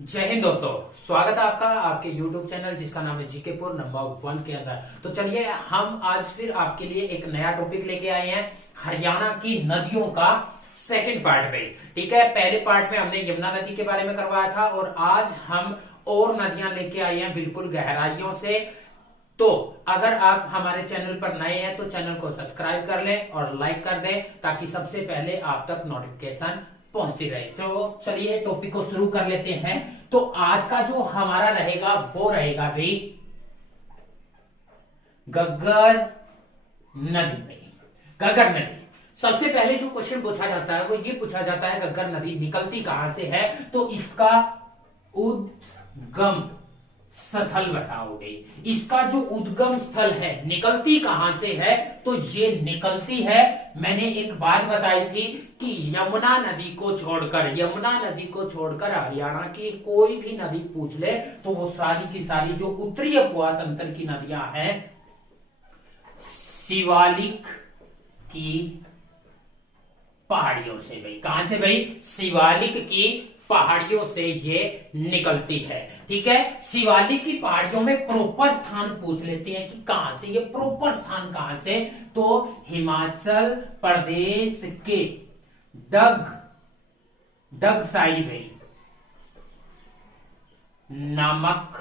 जय हिंद दोस्तों, स्वागत है आपका आपके YouTube चैनल जिसका नाम है जीकेपुर नंबर 1 के अंदर। तो चलिए हम आज फिर आपके लिए एक नया टॉपिक लेके आए हैं, हरियाणा की नदियों का सेकंड पार्ट पे। ठीक है, पहले पार्ट में हमने यमुना नदी के बारे में करवाया था और आज हम और नदियां लेके आए हैं बिल्कुल गहराइयों से। तो अगर आप हमारे चैनल पर नए हैं तो चैनल को सब्सक्राइब कर लें और लाइक कर दें ताकि सबसे पहले आप तक नोटिफिकेशन पहुंचती रहे। तो चलिए टॉपिक को शुरू कर लेते हैं। तो आज का जो हमारा रहेगा वो रहेगा भाई गग्गर नदी में। गग्गर नदी सबसे पहले जो क्वेश्चन पूछा जाता है वो ये पूछा जाता है, गग्गर नदी निकलती कहां से है? तो इसका उद्गम स्थल बताओगे। इसका जो उद्गम स्थल है, निकलती कहां से है? तो ये निकलती है, मैंने एक बात बताई थी कि यमुना नदी को छोड़कर हरियाणा की कोई भी नदी पूछ ले तो वो सारी की सारी जो उत्तरी उपवा तंत्र की नदियां हैं, शिवालिक की पहाड़ियों से भाई। कहां से भाई? शिवालिक की पहाड़ियों से ये निकलती है। ठीक है, शिवालिक की पहाड़ियों में प्रॉपर स्थान पूछ लेते हैं कि कहां से, ये प्रॉपर स्थान कहां से? तो हिमाचल प्रदेश के डगसाई भाई नामक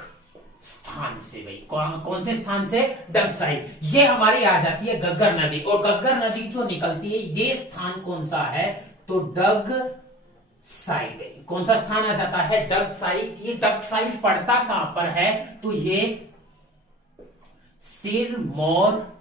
स्थान से भाई। कौन से स्थान से? डगसाई। ये हमारी आ जाती है गग्गर नदी। और गग्गर नदी जो निकलती है ये स्थान कौन सा है? तो डगसाई भाई। कौन सा स्थान आ जाता है? डगसाई। ये डगसाई पड़ता कहां पर है? तो ये सिरमौर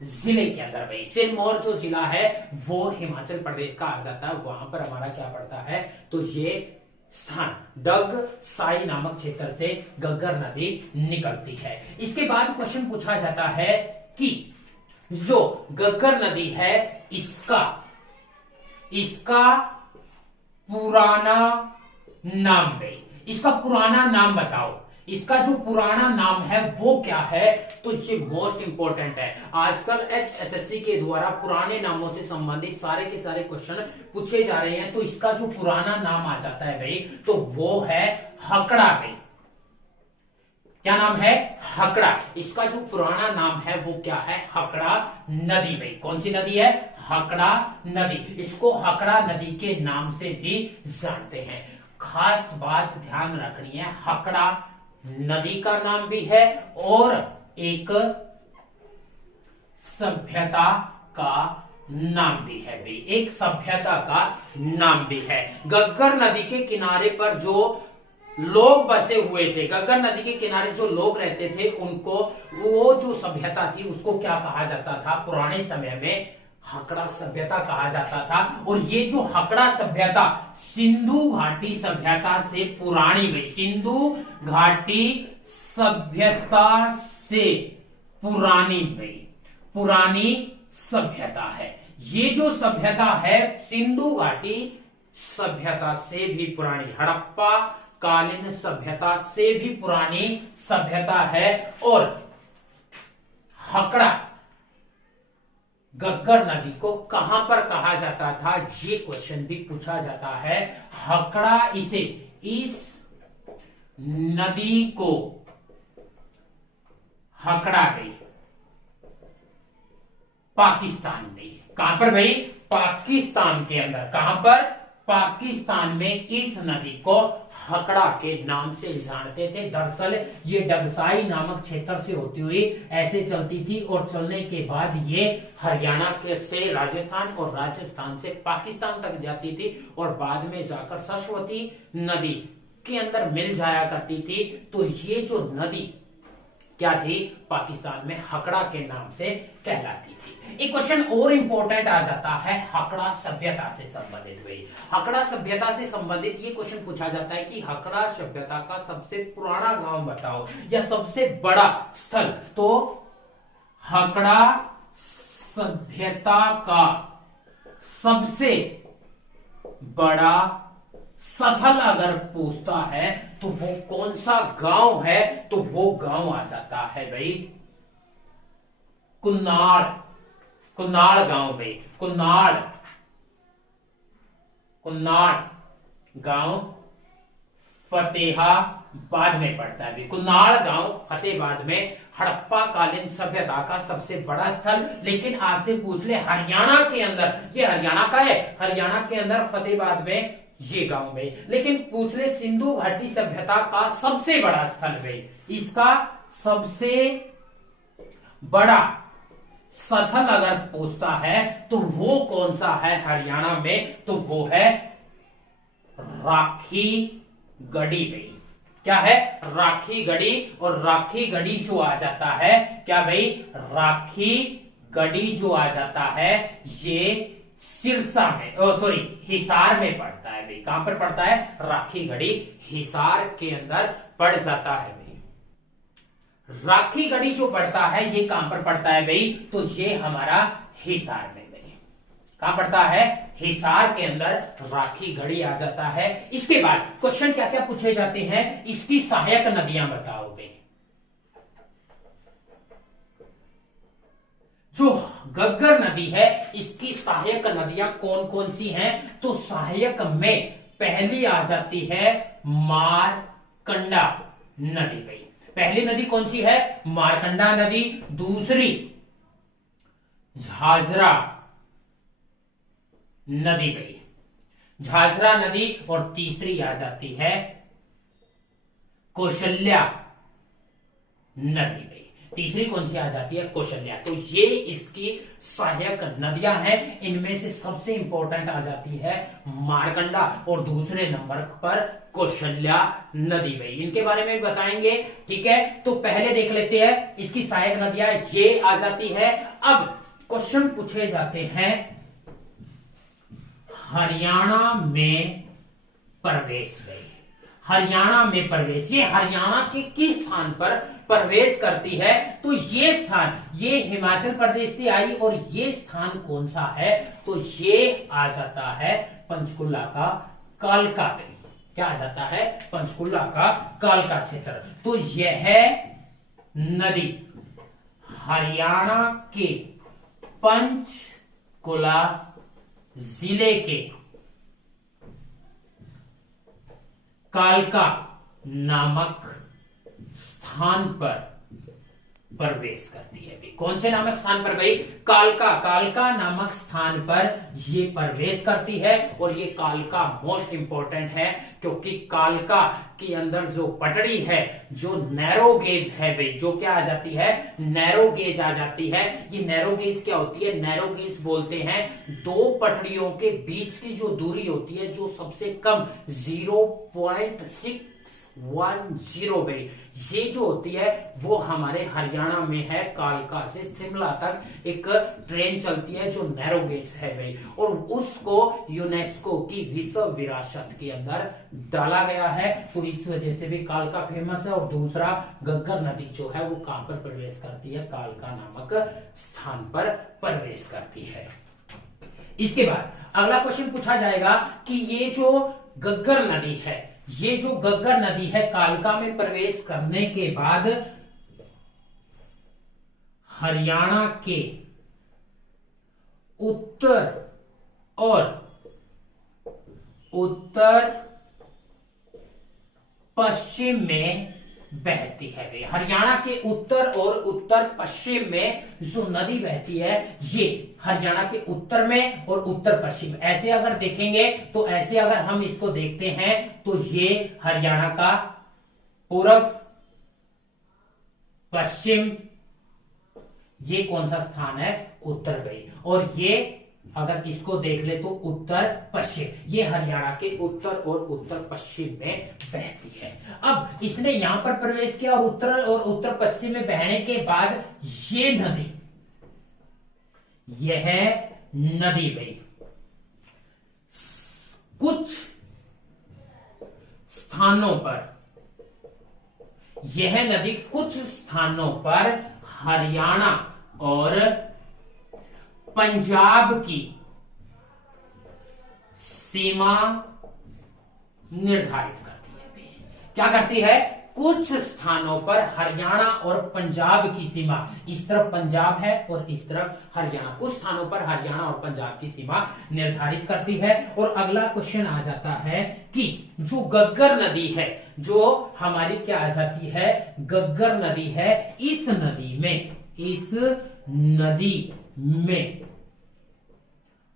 जिले के अंदर भाई। सिरमौर जो जिला है वो हिमाचल प्रदेश का आ जाता है, वहां पर हमारा क्या पड़ता है? तो ये स्थान डगसाई नामक क्षेत्र से गग्गर नदी निकलती है। इसके बाद क्वेश्चन पूछा जाता है कि जो गग्गर नदी है इसका पुराना नाम भाई, इसका पुराना नाम बताओ। इसका जो पुराना नाम है वो क्या है? तो ये मोस्ट इंपॉर्टेंट है। आजकल HSSC के द्वारा पुराने नामों से संबंधित सारे के सारे क्वेश्चन पूछे जा रहे हैं। तो इसका जो पुराना नाम आ जाता है भाई तो वो है हकड़ा भाई। क्या नाम है? हकड़ा। इसका जो पुराना नाम है वो क्या है? हकड़ा नदी भाई। कौन सी नदी है? हकड़ा नदी। इसको हकड़ा नदी के नाम से भी जानते हैं। खास बात ध्यान रखनी है, हकड़ा नदी का नाम भी है और एक सभ्यता का नाम भी है भाई। एक सभ्यता का नाम भी है। गग्गर नदी के किनारे पर जो लोग बसे हुए थे, गग्गर नदी के किनारे जो लोग रहते थे, उनको वो जो सभ्यता थी उसको क्या कहा जाता था? पुराने समय में हकड़ा सभ्यता कहा जाता था। और ये जो हकड़ा सभ्यता सिंधु घाटी सभ्यता से पुरानी भाई। सिंधु घाटी सभ्यता से पुरानी भाई, पुरानी सभ्यता है। ये जो सभ्यता है सिंधु घाटी सभ्यता से भी पुरानी, हड़प्पा कालीन सभ्यता से भी पुरानी सभ्यता है। और हकड़ा गग्गर नदी को कहां पर कहा जाता था ये क्वेश्चन भी पूछा जाता है। हकड़ा इस नदी को हकड़ा भाई पाकिस्तान में। कहां पर भाई? पाकिस्तान के अंदर। कहां पर? पाकिस्तान में इस नदी को हकड़ा के नाम से जानते थे। दरअसल ये डगसाई नामक क्षेत्र से होती हुई ऐसे चलती थी और चलने के बाद ये हरियाणा के से राजस्थान और राजस्थान से पाकिस्तान तक जाती थी और बाद में जाकर सरस्वती नदी के अंदर मिल जाया करती थी। तो ये जो नदी क्या थी? पाकिस्तान में हकड़ा के नाम से कहलाती थी। एक क्वेश्चन और इंपॉर्टेंट आ जाता है हकड़ा सभ्यता से संबंधित हुई। हकड़ा सभ्यता से संबंधित ये क्वेश्चन पूछा जाता है कि हकड़ा सभ्यता का सबसे पुराना गांव बताओ या सबसे बड़ा स्थल। तो हकड़ा सभ्यता का सबसे बड़ा स्थल अगर पूछता है तो वो कौन सा गांव है? तो वो गांव आ जाता है भाई कुन्नाड़। कुन्नाड़ गांव भाई। कुन्नाड़ गांव फतेहाबाद में पड़ता है। कुनाड़ गांव फतेहाबाद में हड़प्पा कालीन सभ्यता का सबसे बड़ा स्थल। लेकिन आपसे पूछ ले हरियाणा के अंदर, ये हरियाणा का है, हरियाणा के अंदर फतेहाबाद में ये गांव में। लेकिन पूछ ले सिंधु घाटी सभ्यता का सबसे बड़ा स्थल है, इसका सबसे बड़ा स्थल अगर पूछता है तो वो कौन सा है हरियाणा में, तो वो है राखी गढ़ी भाई। क्या है? राखी गढ़ी। और राखी गढ़ी जो आ जाता है, क्या भाई? राखी गढ़ी जो आ जाता है ये सिरसा में, सॉरी हिसार में पड़ता है भाई। कहां पर पड़ता है? राखी गढ़ी हिसार के अंदर पड़ जाता है भाई। राखी गढ़ी जो पड़ता है ये कहां पर पड़ता है भाई? तो ये हमारा हिसार में भाई। कहां पड़ता है? हिसार के अंदर राखी गढ़ी आ जाता है। इसके बाद क्वेश्चन क्या क्या पूछे जाते हैं, इसकी सहायक नदियां बताओ भाई। जो गग्गर नदी है इसकी सहायक नदियां कौन कौन सी हैं? तो सहायक में पहली आ जाती है मारकंडा नदी भाई। पहली नदी कौन सी है? मारकंडा नदी। दूसरी झाझरा नदी भाई, झाझरा नदी। और तीसरी आ जाती है कौशल्या नदी भाई। तीसरी कौन सी आ जाती है? कौशल्या। तो ये इसकी सहायक नदियां हैं। इनमें से सबसे इंपॉर्टेंट आ जाती है मारकंडा और दूसरे नंबर पर कौशल्या नदी भाई। इनके बारे में भी बताएंगे, ठीक है। तो पहले देख लेते हैं इसकी सहायक नदियां, ये आ जाती है। अब क्वेश्चन पूछे जाते हैं हरियाणा में प्रवेश भाई। हरियाणा में प्रवेश, ये हरियाणा के किस स्थान पर प्रवेश करती है? तो ये स्थान, ये हिमाचल प्रदेश से आई और ये स्थान कौन सा है? तो ये आ जाता है पंचकुला का कालका भाई। क्या आ जाता है? पंचकुला का कालका क्षेत्र। तो यह नदी हरियाणा के पंचकुला जिले के कालका नामक स्थान पर प्रवेश करती है भाई। कौन से नामक स्थान पर भाई? कालका। कालका नामक स्थान पर ये प्रवेश करती है। और ये कालका मोस्ट इंपॉर्टेंट है क्योंकि कालका के अंदर जो पटड़ी है, जो नैरो गेज है भाई, जो क्या आ जाती है? नैरो गेज आ जाती है। ये नैरो गेज क्या होती है? नैरो गेज बोलते हैं दो पटड़ियों के बीच की जो दूरी होती है, जो सबसे कम 0.610 भाई, ये जो होती है वो हमारे हरियाणा में है। कालका से शिमला तक एक ट्रेन चलती है जो नैरो गेज है भाई, और उसको यूनेस्को की विश्व विरासत के अंदर डाला गया है। तो इस वजह से भी कालका फेमस है। और दूसरा गग्गर नदी जो है वो कहां पर प्रवेश करती है? कालका नामक स्थान पर प्रवेश करती है। इसके बाद अगला क्वेश्चन पूछा जाएगा कि ये जो गग्गर नदी है, ये जो गग्गर नदी है कालका में प्रवेश करने के बाद हरियाणा के उत्तर और उत्तर पश्चिम में बहती है भाई। हरियाणा के उत्तर और उत्तर पश्चिम में जो नदी बहती है ये हरियाणा के उत्तर में और उत्तर पश्चिम, ऐसे अगर देखेंगे तो ऐसे अगर हम इसको देखते हैं तो ये हरियाणा का पूर्व पश्चिम, ये कौन सा स्थान है? उत्तर भाई। और ये अगर इसको देख ले तो उत्तर पश्चिम, ये हरियाणा के उत्तर और उत्तर पश्चिम में बहती है। अब इसने यहां पर प्रवेश किया और उत्तर पश्चिम में बहने के बाद ये नदी, यह नदी भाई कुछ स्थानों पर, यह नदी कुछ स्थानों पर हरियाणा और पंजाब की सीमा निर्धारित करती है। क्या करती है? कुछ स्थानों पर हरियाणा और पंजाब की सीमा, इस तरफ पंजाब है और इस तरफ हरियाणा, कुछ स्थानों पर हरियाणा और पंजाब की सीमा निर्धारित करती है। और अगला क्वेश्चन आ जाता है कि जो गग्गर नदी है, जो हमारी क्या आ जाती है, गग्गर नदी है, इस नदी में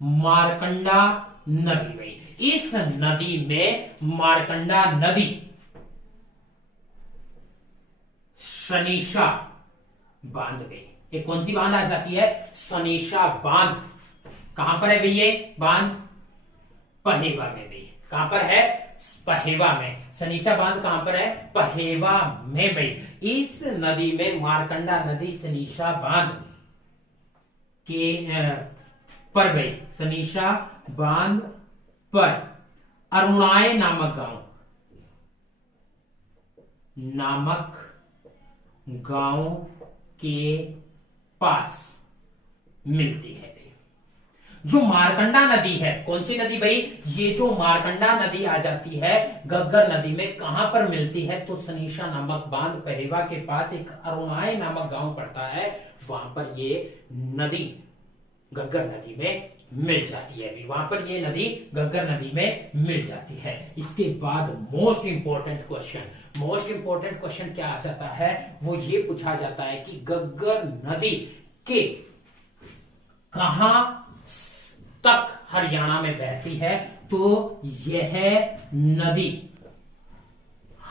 मारकंडा नदी में, इस नदी में मारकंडा नदी सनीशा बांध में, ये कौन सी बांध आ जाती है, सनीशा बांध। कहां पर है भाई ये बांध, पहेवा में भाई, कहां पर है, पहेवा में। सनीशा बांध कहां पर है, पहेवा में भाई। इस नदी में मारकंडा नदी सनीशा बांध के पर भाई, सनीशा बांध पर अरुणाए नामक गांव के पास मिलती है भाई। जो मारकंडा नदी है, कौन सी नदी भाई, ये जो मारकंडा नदी आ जाती है गग्गर नदी में, कहां पर मिलती है, तो सनीशा नामक बांध पहेवा के पास एक अरुणाए नामक गांव पड़ता है, वहां पर ये नदी गग्गर नदी में मिल जाती है अभी, वहां पर ये नदी गग्गर नदी में मिल जाती है। इसके बाद मोस्ट इंपॉर्टेंट क्वेश्चन क्या आ जाता है, वो ये पूछा जाता है कि गग्गर नदी के कहां तक हरियाणा में बहती है, तो यह नदी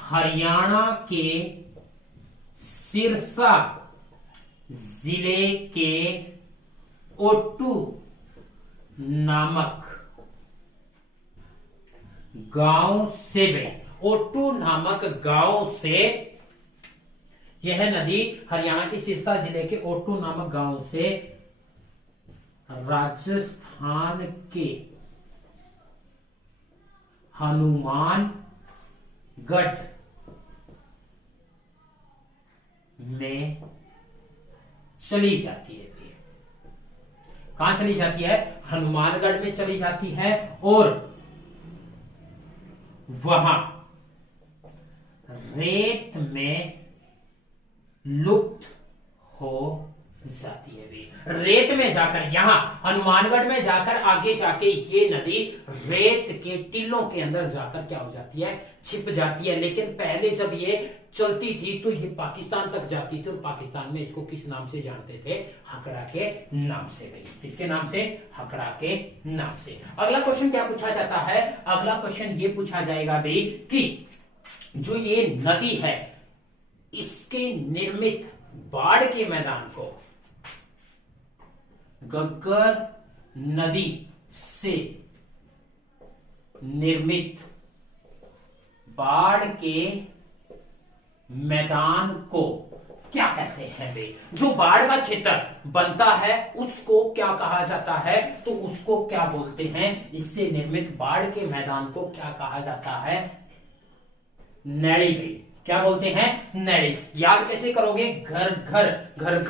हरियाणा के सिरसा जिले के ओटू नामक गांव से ओटू नामक गांव से, यह नदी हरियाणा के सिरसा जिले के ओटू नामक गांव से राजस्थान के हनुमानगढ़ में चली जाती है। कहां चली जाती है, हनुमानगढ़ में चली जाती है, और वहां रेत में लुप्त हो जाती है भी। रेत में जाकर, यहां हनुमानगढ़ में जाकर आगे जाके ये नदी रेत के टीलों के अंदर जाकर क्या हो जाती है, छिप जाती है। लेकिन पहले जब ये चलती थी तो ये पाकिस्तान तक जाती थी, और पाकिस्तान में इसको किस नाम से जानते थे, हकड़ा के नाम से भाई, किसके नाम से, हकड़ा के नाम से। अगला क्वेश्चन क्या पूछा जाता है, अगला क्वेश्चन ये पूछा जाएगा भाई कि जो ये नदी है, इसके निर्मित बाढ़ के मैदान को, गग्गर नदी से निर्मित बाढ़ के मैदान को क्या कहते हैं भाई। जो बाढ़ का क्षेत्र बनता है उसको क्या कहा जाता है, तो उसको क्या बोलते हैं, इससे निर्मित बाढ़ के मैदान को क्या कहा जाता है, नैली भाई। क्या बोलते हैं, नैली। याद कैसे करोगे, घर घर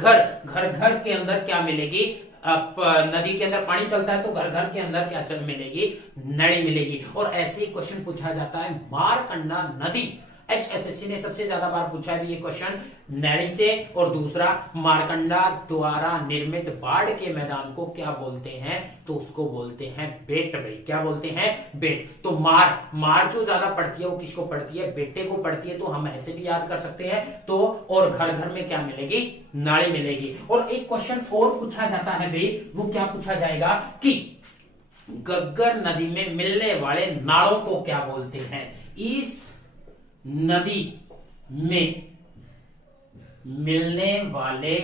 के अंदर क्या मिलेगी, नदी के अंदर पानी चलता है तो घर घर के अंदर क्या चल मिलेगी, नदी मिलेगी। और ऐसे ही क्वेश्चन पूछा जाता है मारकंडा नदी, HSSC ने सबसे ज्यादा बार पूछा है ये क्वेश्चन नैली से, और दूसरा मारकंडा द्वारा निर्मित बाढ़ के मैदान को क्या बोलते हैं, तो उसको बोलते हैं बेट भाई। क्या बोलते हैं, बेट। तो मार जो ज्यादा पड़ती है वो किसको पड़ती है, बेटे को पड़ती है, तो हम ऐसे भी याद कर सकते हैं। तो और घर घर में क्या मिलेगी, नाली मिलेगी। और एक क्वेश्चन और पूछा जाता है भाई, वो क्या पूछा जाएगा कि गग्गर नदी में मिलने वाले नालों को क्या बोलते हैं। इस नदी में मिलने वाले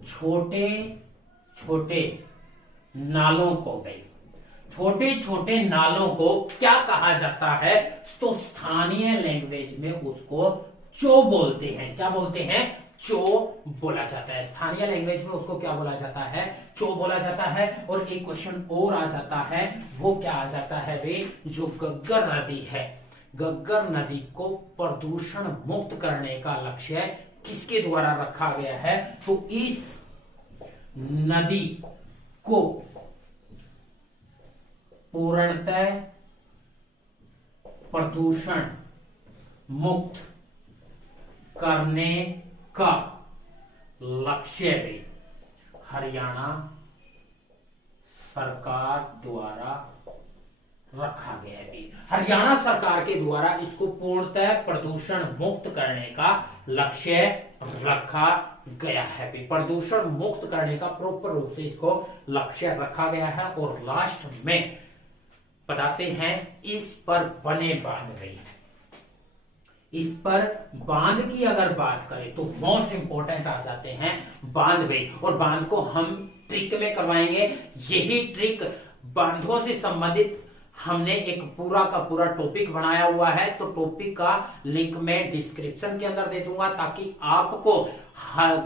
छोटे छोटे नालों को भाई, छोटे छोटे नालों को क्या कहा जाता है, तो स्थानीय लैंग्वेज में उसको चो बोलते हैं। क्या बोलते हैं, चो बोला जाता है। स्थानीय लैंग्वेज में उसको क्या बोला जाता है, चो बोला जाता है। और एक क्वेश्चन और आ जाता है, वो क्या आ जाता है वे, जो गग्गर नदी है, गग्गर नदी को प्रदूषण मुक्त करने का लक्ष्य किसके द्वारा रखा गया है, तो इस नदी को पूर्णतः प्रदूषण मुक्त करने का लक्ष्य भी हरियाणा सरकार द्वारा रखा गया है। हरियाणा सरकार के द्वारा इसको पूर्णतः प्रदूषण मुक्त करने का लक्ष्य रखा गया है। प्रदूषण मुक्त करने का प्रॉपर रूप से इसको लक्ष्य रखा गया है। और लास्ट में बताते हैं इस पर बने बांध गई, इस पर बांध की अगर बात करें तो मोस्ट इंपोर्टेंट आ जाते हैं बांध वे। और बांध को हम ट्रिक में करवाएंगे। यही ट्रिक बांधों से संबंधित हमने एक पूरा का पूरा टॉपिक बनाया हुआ है, तो टॉपिक का लिंक मैं डिस्क्रिप्शन के अंदर दे दूंगा, ताकि आपको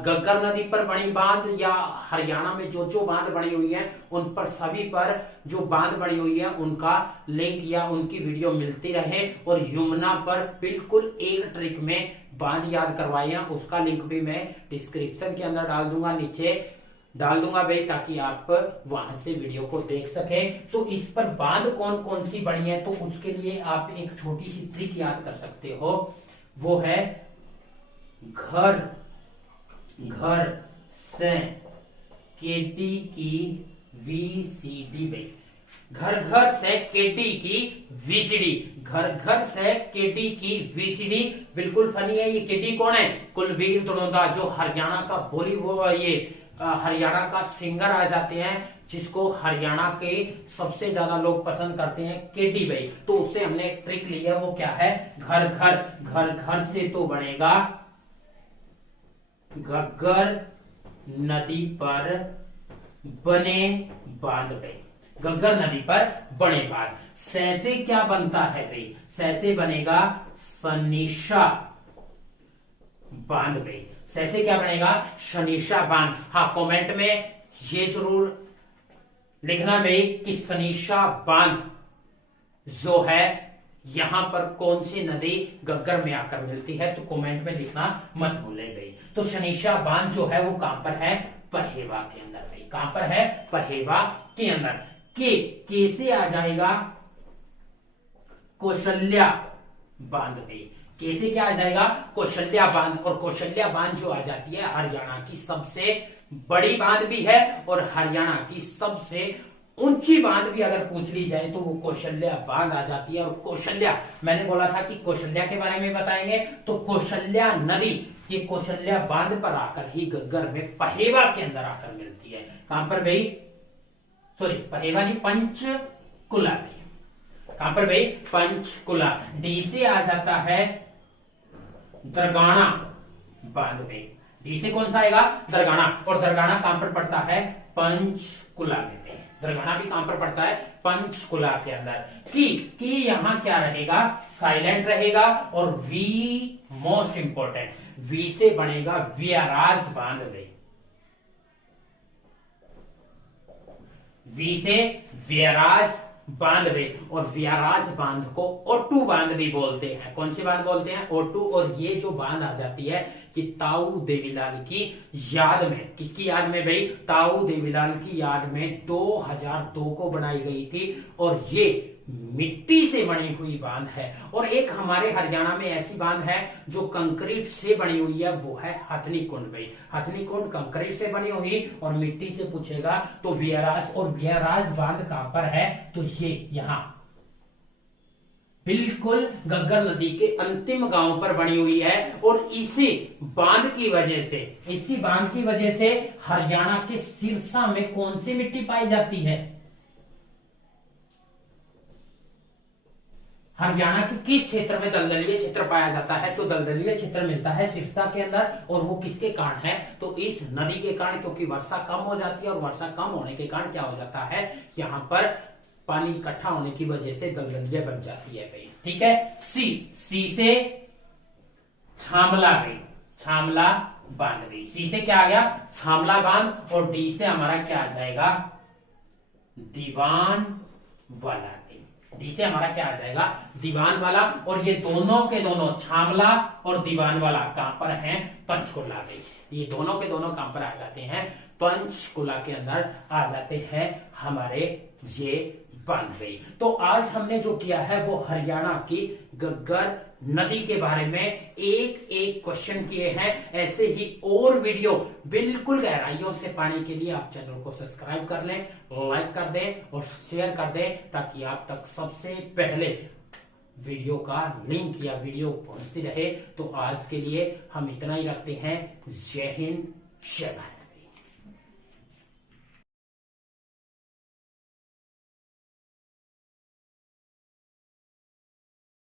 गग्गर नदी पर बनी बांध या हरियाणा में जो जो बांध बनी हुई है उन पर सभी पर जो बांध बनी हुई है उनका लिंक या उनकी वीडियो मिलती रहे। और यमुना पर बिल्कुल एक ट्रिक में बांध याद करवाए हैं, उसका लिंक भी मैं डिस्क्रिप्शन के अंदर डाल दूंगा, नीचे डाल दूंगा भाई, ताकि आप वहां से वीडियो को देख सकें। तो इस पर बांध कौन कौन सी बनी है, तो उसके लिए आप एक छोटी सी ट्रिक याद कर सकते हो, वो है घर घर से केटी की वीसीडी भाई। घर घर से केटी की वीसीडी, घर घर से केटी की वीसीडी। बिल्कुल फनी है। ये केटी कौन है? कुलबीर दड़ोदा, जो हरियाणा का बॉलीवुड ये हरियाणा का सिंगर आ जाते हैं, जिसको हरियाणा के सबसे ज्यादा लोग पसंद करते हैं, केटी भाई। तो उससे हमने एक ट्रिक लिया, वो क्या है? घर घर से तो बनेगा गग्गर नदी पर बने बांध भाई, गग्गर नदी पर बने बांध। से से क्या बनता है भाई? से से बनेगा सनीशा बांध भाई। से क्या बनेगा? सनीशा बांध। हाँ, कमेंट में ये जरूर लिखना भाई कि सनीशा बांध जो है यहां पर कौन सी नदी गग्गर में आकर मिलती है, तो कमेंट में लिखना मत भूले भाई। तो सनीशा बांध जो है वो कहां पर है? पहेवा के अंदर भाई। कहां पर है? पहेवा के अंदर। के से आ जाएगा कौशल्या बांध भाई। कैसे क्या आ जाएगा? कौशल्या बांध। और कौशल्या बांध जो आ जाती है हरियाणा की सबसे बड़ी बांध भी है और हरियाणा की सबसे ऊंची बांध भी अगर पूछ ली जाए तो वो कौशल्या बांध आ जाती है। और कौशल्या, मैंने बोला था कि कौशल्या के बारे में बताएंगे, तो कौशल्या नदी ये कौशल्या बांध पर आकर ही गग्गर में पहेवा के अंदर आकर मिलती है। कहां पर भाई? सॉरी, पहेवा नहीं, पंचकुला भाई। कहां पर भाई? पंचकुला। डी से आ जाता है दरगाना बांध में। डी से कौन सा आएगा? दरगाना। और दरगाना कहां पर पड़ता है? पंचकुला में। दरगाना भी कहां पर पड़ता है? पंचकुला के अंदर। की यहां क्या रहेगा? साइलेंट रहेगा। और वी मोस्ट इंपोर्टेंट, वी से बनेगा व्याराज बांध में। वी से व्याराज बांध वे। और व्याराज बांध को ओटू बांध भी बोलते हैं। कौन सी बांध बोलते हैं? ओटू। और ये जो बांध आ जाती है ये ताऊ देवीलाल की याद में। किसकी याद में भाई? ताऊ देवीलाल की याद में 2002 को बनाई गई थी। और ये मिट्टी से बनी हुई बांध है। और एक हमारे हरियाणा में ऐसी बांध है जो कंक्रीट से बनी हुई है, वो है हथनी कुंड भाई। हथनी कुंड कंक्रीट से बनी हुई और मिट्टी से पूछेगा तो व्याराज। और व्याराज बांध कहां पर है? तो ये यहां बिल्कुल गग्गर नदी के अंतिम गांव पर बनी हुई है। और इसी बांध की वजह से, इसी बांध की वजह से हरियाणा के सिरसा में कौन सी मिट्टी पाई जाती है? हरियाणा के किस क्षेत्र में दलदलीय क्षेत्र पाया जाता है? तो दलदलीय क्षेत्र मिलता है सिरसा के अंदर। और वो किसके कारण है? तो इस नदी के कारण, क्योंकि वर्षा कम हो जाती है और वर्षा कम होने के कारण क्या हो जाता है, यहाँ पर पानी इकट्ठा होने की वजह से दलदलीय बन जाती है भाई। ठीक है। सी से छामला भाई, छामला बांध भाई। सी से क्या आ गया? छामला बांध। और डी से हमारा क्या आ जाएगा? दीवान वाला। डी से हमारा क्या आ जाएगा? दीवान वाला। और ये दोनों के दोनों, छामला और दीवान वाला, कहां पर हैं? पंचकुला में। ये दोनों के दोनों कहां पर आ जाते हैं? पंचकुला के अंदर आ जाते हैं हमारे ये बन गई। तो आज हमने जो किया है वो हरियाणा की घग्गर नदी के बारे में एक एक क्वेश्चन किए हैं। ऐसे ही और वीडियो बिल्कुल गहराइयों से पाने के लिए आप चैनल को सब्सक्राइब कर लें, लाइक कर दें और शेयर कर दें, ताकि आप तक सबसे पहले वीडियो का लिंक या वीडियो पहुंचती रहे। तो आज के लिए हम इतना ही रखते हैं। जय हिंद, जय भारत।